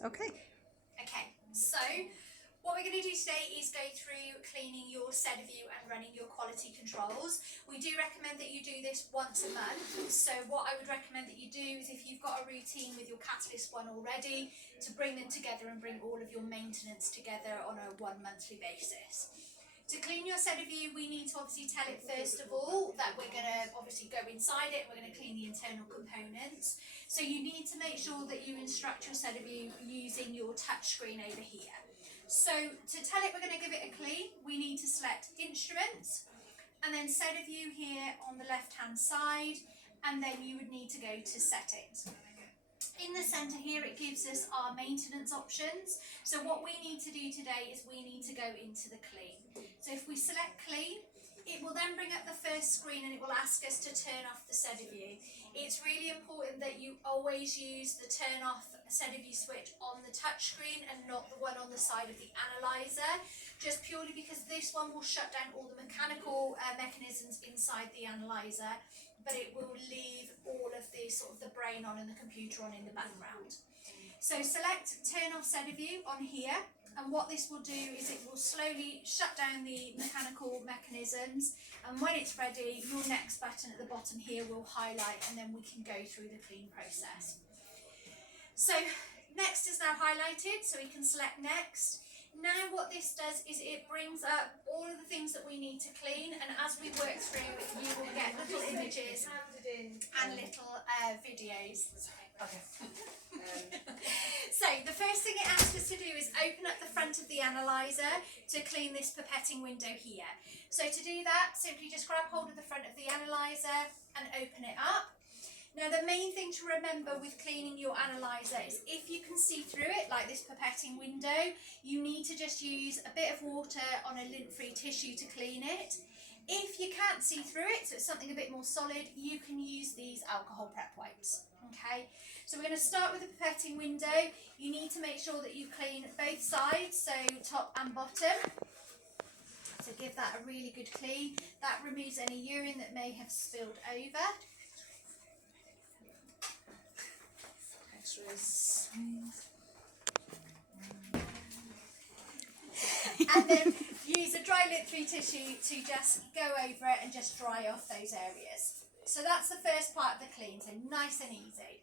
Okay. Okay, so what we're going to do today is go through cleaning your Sediview and running your quality controls. We do recommend that you do this once a month. So what I would recommend that you do is, if you've got a routine with your Catalyst one already, to bring them together and bring all of your maintenance together on a 1 monthly basis. To clean your Sediview, we need to obviously tell it first of all that we're going to obviously go inside it, we're going to clean the internal components. So you need to make sure that you instruct your Sediview using your touch screen over here. So to tell it we're going to give it a clean, we need to select Instruments, and then Sediview here on the left hand side, and then you would need to go to Settings. In the centre here it gives us our maintenance options. So what we need to do today is we need to go into the clean. So if we select clean, it will then bring up the first screen and it will ask us to turn off the Sediview. It's really important that you always use the turn off Sediview switch on the touch screen and not the one on the side of the analyzer, just purely because this one will shut down all the mechanical mechanisms inside the analyzer, but it will leave all of the the brain on and the computer on in the background. So select turn off Sediview on here, and what this will do is it will slowly shut down the mechanical mechanisms, and when it's ready, your next button at the bottom here will highlight, and then we can go through the clean process. So next is now highlighted, so we can select next. Now what this does is it brings up all of the things that we need to clean, and as we work through you will get little images and little videos. Okay. So the first thing it asks us to do is open up the front of the analyzer to clean this pipetting window here. So to do that, simply just grab hold of the front of the analyzer and open it up. Now the main thing to remember with cleaning your analyzer is, if you can see through it, like this pipetting window, you need to just use a bit of water on a lint-free tissue to clean it. If you can't see through it, so it's something a bit more solid, you can use these alcohol prep wipes. Okay, so we're going to start with the pipetting window. You need to make sure that you clean both sides, so top and bottom. So give that a really good clean. That removes any urine that may have spilled over. And then use a dry lint-free tissue to just go over it and just dry off those areas. So that's the first part of the clean, so nice and easy.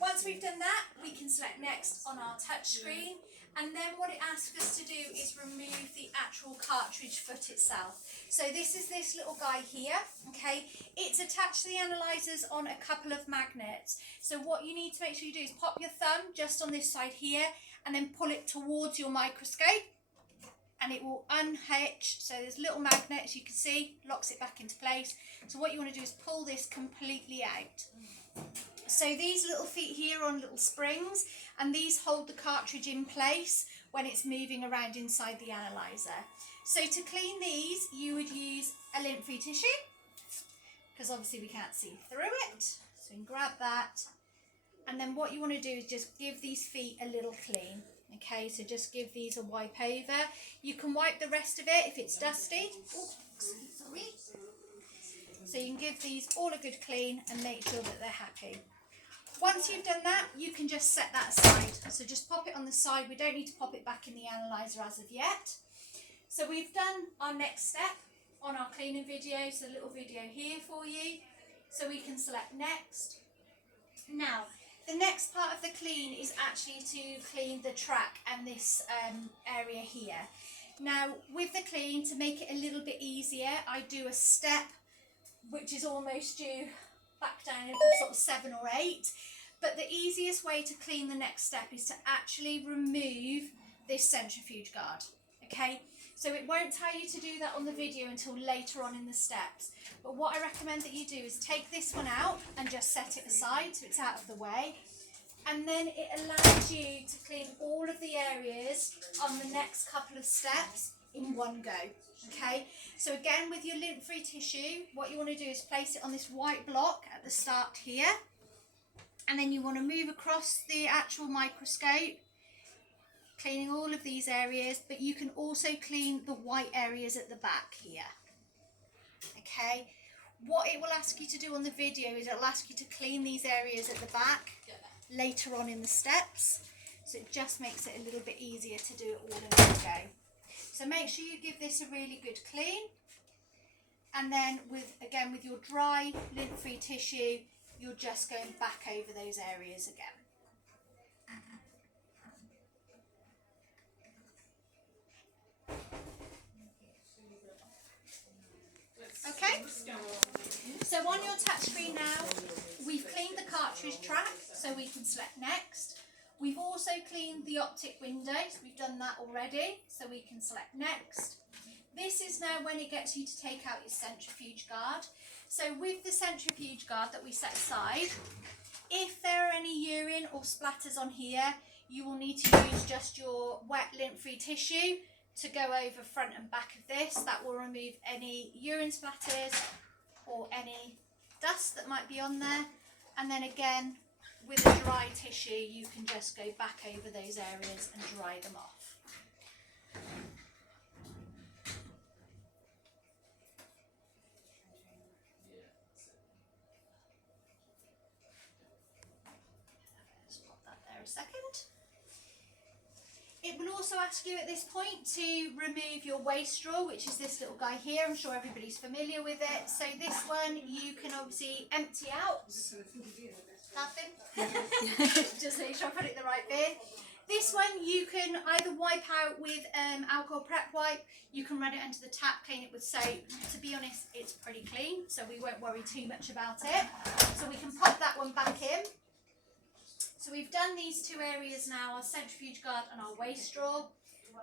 Once we've done that, we can select next on our touch screen, and then what it asks us to do is remove the actual cartridge foot itself. So this is this little guy here, okay? It's attached to the analyzers on a couple of magnets. So what you need to make sure you do is pop your thumb just on this side here and then pull it towards your microscope, and it will unhitch. So there's a little magnet, as you can see, locks it back into place. So what you want to do is pull this completely out. So these little feet here are on little springs, and these hold the cartridge in place when it's moving around inside the analyzer. So to clean these, you would use a lint-free tissue, because obviously we can't see through it. So you can grab that, and then what you want to do is just give these feet a little clean. Okay, so just give these a wipe over. You can wipe the rest of it if it's dusty. Oh, sorry. So you can give these all a good clean and make sure that they're happy. Once you've done that, you can just set that aside. So just pop it on the side. We don't need to pop it back in the analyzer as of yet. So we've done our next step on our cleaning video. So a little video here for you. So we can select next. Now, the next part of the clean is actually to clean the track and this area here. Now, with the clean, to make it a little bit easier, I do a step which is almost due back down to 7 or 8. But the easiest way to clean the next step is to actually remove this centrifuge guard. Okay, so it won't tell you to do that on the video until later on in the steps. But what I recommend that you do is take this one out and just set it aside so it's out of the way. And then it allows you to clean all of the areas on the next couple of steps in one go. Okay, so again, with your lint-free tissue, what you want to do is place it on this white block at the start here, and then you want to move across the actual microscope, cleaning all of these areas, but you can also clean the white areas at the back here. Okay, what it will ask you to do on the video is it will ask you to clean these areas at the back later on in the steps. so it just makes it a little bit easier to do it all in one go. So make sure you give this a really good clean, and then with your dry lint-free tissue, you're just going back over those areas again. Okay, so on your touchscreen now, we've cleaned the cartridge track so we can select next. We've also cleaned the optic windows, we've done that already, so we can select next. This is now when it gets you to take out your centrifuge guard. So with the centrifuge guard that we set aside, if there are any urine or splatters on here, you will need to use just your wet lint-free tissue to go over front and back of this. That will remove any urine splatters or any dust that might be on there. And then again, with a dry tissue, you can just go back over those areas and dry them off. Just pop that there a second. It will also ask you at this point to remove your waste straw, which is this little guy here. I'm sure everybody's familiar with it. So this one you can obviously empty out. That bin. Just make sure I put it in the right bin. This one you can either wipe out with alcohol prep wipe, you can run it under the tap, clean it with soap. To be honest, it's pretty clean, so we won't worry too much about it. So we can pop that one back in. So we've done these two areas now, our centrifuge guard and our waste straw.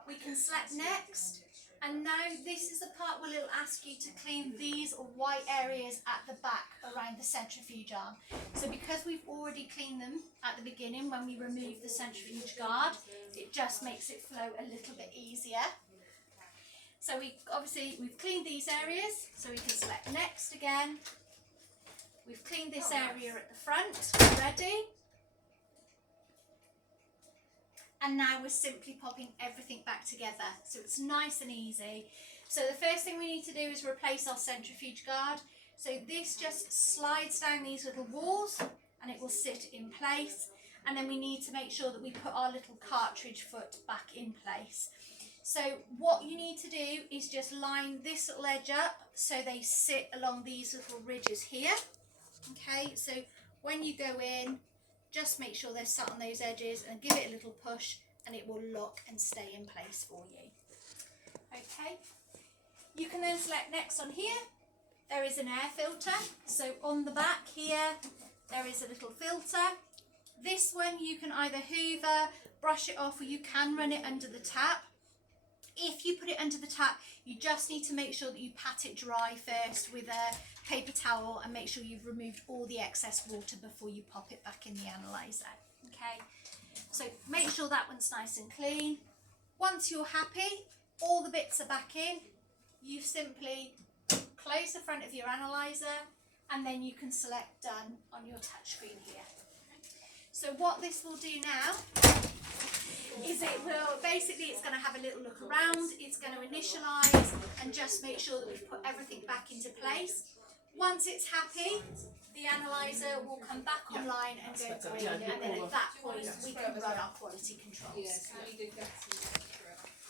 We can select next, and now this is the part where it'll ask you to clean these white areas at the back around the centrifuge arm. So because we've already cleaned them at the beginning when we removed the centrifuge guard, it just makes it flow a little bit easier. So we've cleaned these areas, so we can select next again. We've cleaned this area at the front already. And now we're simply popping everything back together, so it's nice and easy. So the first thing we need to do is replace our centrifuge guard. So this just slides down these little walls and it will sit in place. And then we need to make sure that we put our little cartridge foot back in place. So what you need to do is just line this little edge up so they sit along these little ridges here. Okay, so when you go in, just make sure they're sat on those edges and give it a little push and it will lock and stay in place for you. Okay, you can then select next on here. There is an air filter. So on the back here, there is a little filter. This one you can either hoover, brush it off, or you can run it under the tap. If you put it under the tap, you just need to make sure that you pat it dry first with a paper towel and make sure you've removed all the excess water before you pop it back in the analyzer. Okay, so make sure that one's nice and clean. Once you're happy, all the bits are back in, you simply close the front of your analyzer and then you can select done on your touchscreen here. So what this will do now is it's going to have a little look around, it's going to initialise and just make sure that we've put everything back into place. Once it's happy, the analyzer will come back online and go green, and then at that point we can run our quality controls.